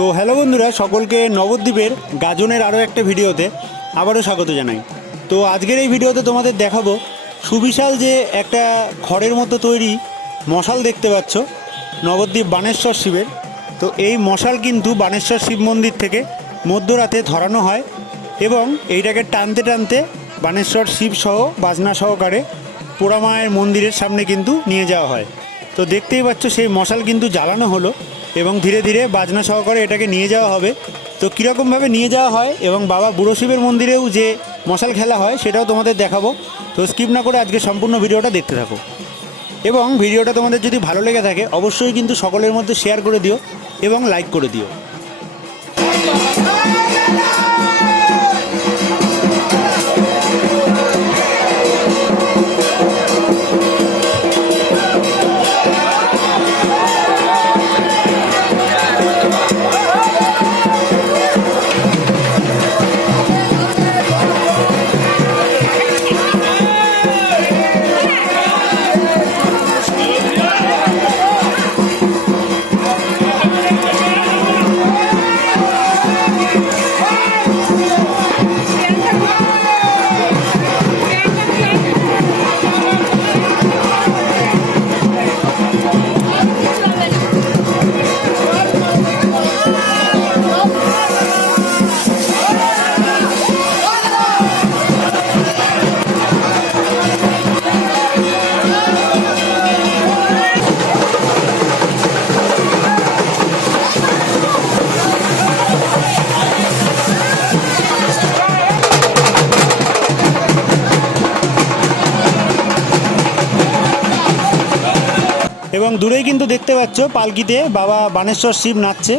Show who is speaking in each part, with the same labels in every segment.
Speaker 1: তো হ্যালো বন্ধুরা, সকলকে নবদ্বীপের গাজনের আরও একটা ভিডিওতে আবারও স্বাগত জানাই। তো আজকের এই ভিডিওতে তোমাদের দেখাবো সুবিশাল যে একটা খড়ের মতো তৈরি মশাল দেখতে পাচ্ছ, নবদ্বীপ বানেশ্বর শিবের। তো এই মশাল কিন্তু বানেশ্বর শিব মন্দির থেকে মধ্যরাতে ধরানো হয় এবং এইটাকে টানতে টানতে বানেশ্বর শিব সহ বাজনা সহকারে পোড়ামায়ের মন্দিরের সামনে কিন্তু নিয়ে যাওয়া হয়। তো দেখতেই পাচ্ছ সেই মশাল কিন্তু জ্বালানো হলো। এবং ধীরে ধীরে বাজনা সহকারে এটাকে নিয়ে যাওয়া হবে। তো কীরকমভাবে নিয়ে যাওয়া হয় এবং বাবা বুড়ো শিবের মন্দিরেও যে মশাল খেলা হয় সেটাও তোমাদের দেখাবো। তো স্কিপ না করে আজকে সম্পূর্ণ ভিডিওটা দেখতে থাকো। এবং ভিডিওটা তোমাদের যদি ভালো লেগে থাকে, অবশ্যই কিন্তু সকলের মধ্যে শেয়ার করে দিও এবং লাইক করে দিও। এবং দূরেই কিন্তু দেখতে পাচ্ছ পালকিতে বাবা বানেশ্বর শিব নাচছে।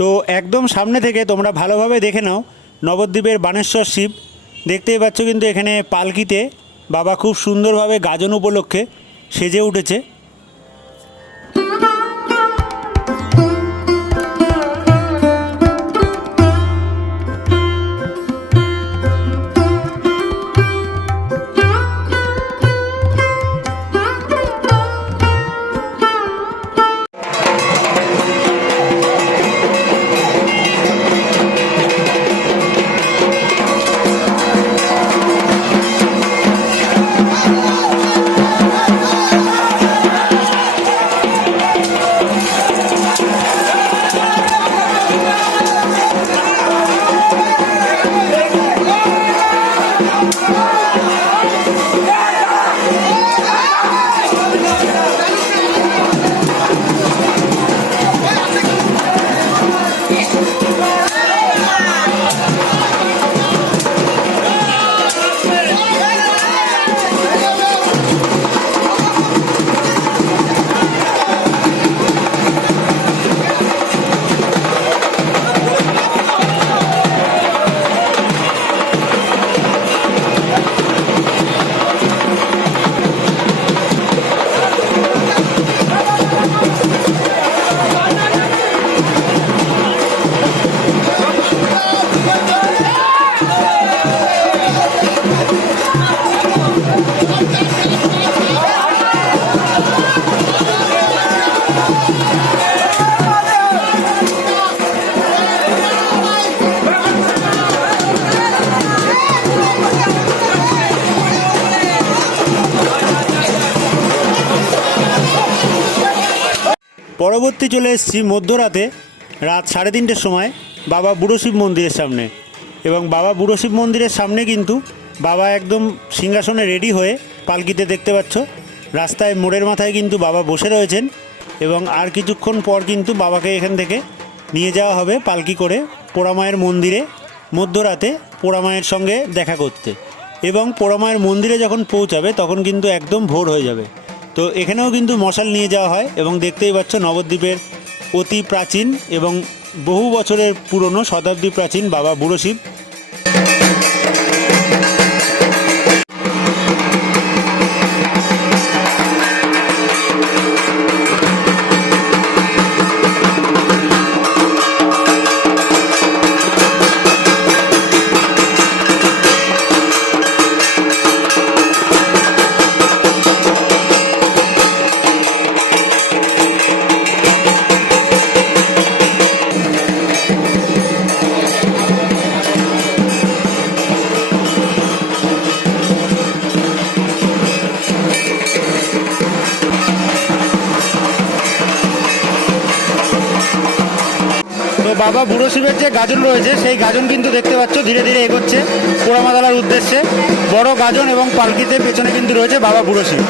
Speaker 1: তো একদম সামনে থেকে তোমরা ভালোভাবে দেখে নাও, নবদ্বীপের বানেশ্বর শিব। দেখতেই পাচ্ছ কিন্তু এখানে পালকিতে বাবা খুব সুন্দরভাবে গাজন উপলক্ষে সেজে উঠেছে। পরবর্তী চলে এসেছি মধ্যরাতে, রাত সাড়ে তিনটের সময়, বাবা বুড়ো শিব মন্দিরের সামনে। এবং বাবা বুড়ো শিব মন্দিরের সামনে কিন্তু বাবা একদম সিংহাসনে রেডি হয়ে পালকিতে দেখতে পাচ্ছ, রাস্তায় মোড়ের মাথায় কিন্তু বাবা বসে রয়েছেন এবং আর কিছুক্ষণ পর কিন্তু বাবাকে এখান থেকে নিয়ে যাওয়া হবে পালকি করে পোড়ামায়ের মন্দিরে, মধ্যরাতে পোড়ামায়ের সঙ্গে দেখা করতে। এবং পোড়ামায়ের মন্দিরে যখন পৌঁছাবে তখন কিন্তু একদম ভোর হয়ে যাবে। তো এখানেও কিন্তু মশাল নিয়ে যাওয়া হয় এবং দেখতেই পাচ্ছ নবদ্বীপের অতি প্রাচীন এবং বহু বছরের পুরনো শতাব্দী প্রাচীন বাবা বুড়ো শিব। বাবা বুড়ো শিবের যে গাজন রয়েছে, সেই গাজন কিন্তু দেখতে পাচ্ছ ধীরে ধীরে এগোচ্ছে পোড়ামাদালার উদ্দেশ্যে। বড় গাজন এবং পালকিতে পেছনে কিন্তু রয়েছে বাবা বুড়ো শিব।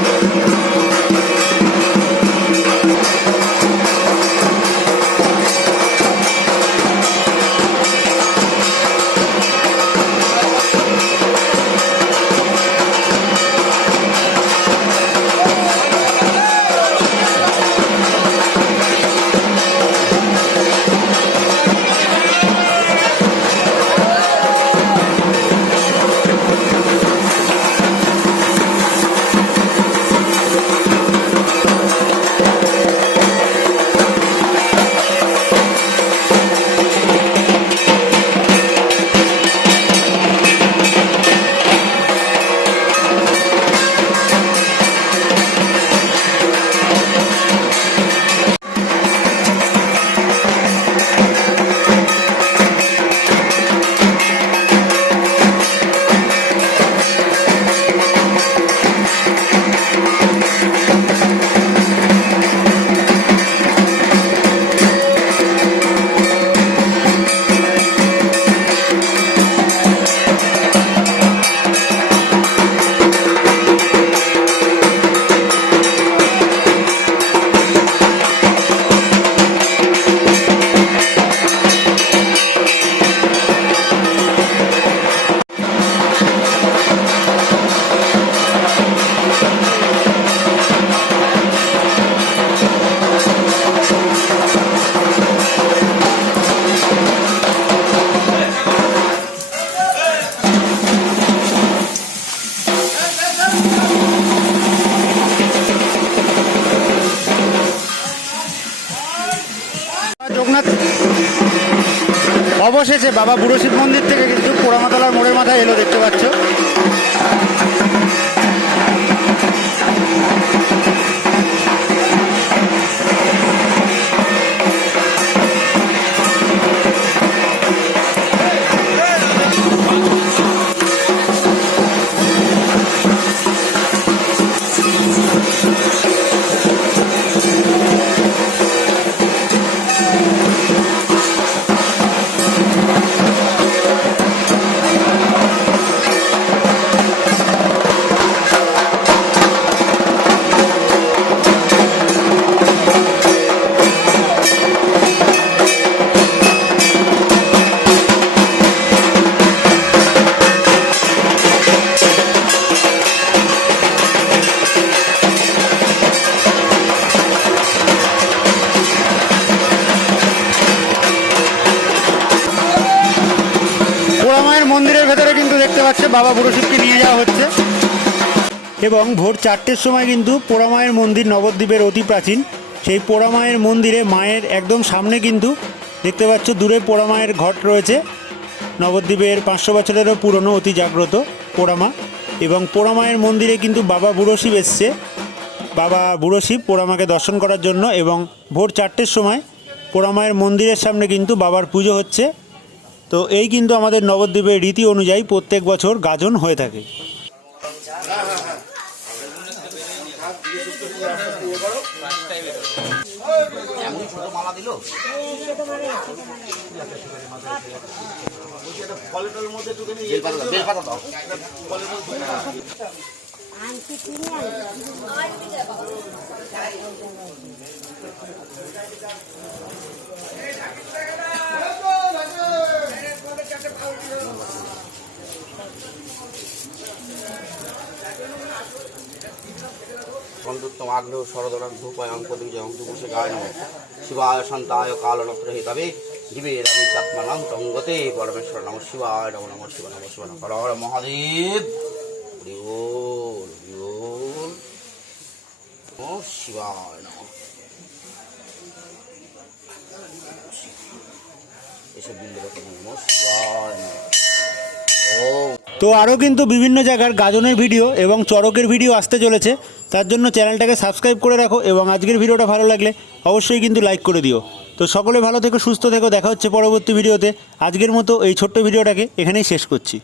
Speaker 1: জগন্নাথ। অবশেষে বাবা বুড়ো শিব মন্দির থেকে কিন্তু পোড়ামাতলার মোড়ের মাথায় এলো দেখতে পাচ্ছ। মন্দিরের ভেতরে কিন্তু দেখতে পাচ্ছে বাবা বুড়ো নিয়ে যাওয়া হচ্ছে। এবং ভোর চারটের সময় কিন্তু পোড়ামায়ের মন্দির নবদ্বীপের অতি প্রাচীন। সেই পোড়ামায়ের মন্দিরে মায়ের একদম সামনে কিন্তু দেখতে পাচ্ছ দূরে পোড়ামায়ের ঘট রয়েছে। নবদ্বীপের পাঁচশো বছরেরও পুরনো, অতি জাগ্রত পোড়ামা। এবং পোড়ামায়ের মন্দিরে কিন্তু বাবা বুড়োশিব এসছে। বাবা বুড়োশিব পোড়ামাকে দর্শন করার জন্য এবং ভোর চারটের সময় পোড়ামায়ের মন্দিরের সামনে কিন্তু বাবার পুজো হচ্ছে। তো এই কিন্তু আমাদের নবদ্বীপের রীতি অনুযায়ী প্রত্যেক বছর গাজন হয়ে থাকে।
Speaker 2: সন্তুত্তম আগ্রহ শরদরাগ ধূপায়, অঙ্ক দিকে অঙ্ক বসে গায় নম শিবায় শান্তায় কালনত্র হিতাবে জীবে রবি চাত্মানাং তঙ্গতে। পরমেশ্বর নম শিবায়, নম নম শিব নম শিব হর হর মহাদেব। শিবায়, নম এসব বিন্দু নম শিবায় নম ওম
Speaker 1: তো আরও কিন্তু বিভিন্ন জায়গার গাজনের ভিডিও এবং চড়কের ভিডিও আসতে চলেছে। তার জন্য চ্যানেলটাকে সাবস্ক্রাইব করে রাখো এবং আজকের ভিডিওটা ভালো লাগলে অবশ্যই কিন্তু লাইক করে দিও। তো সকলে ভালো থেকো, সুস্থ থেকো। দেখা হচ্ছে পরবর্তী ভিডিওতে। আজকের মতো এই ছোট্ট ভিডিওটাকে এখানেই শেষ করছি।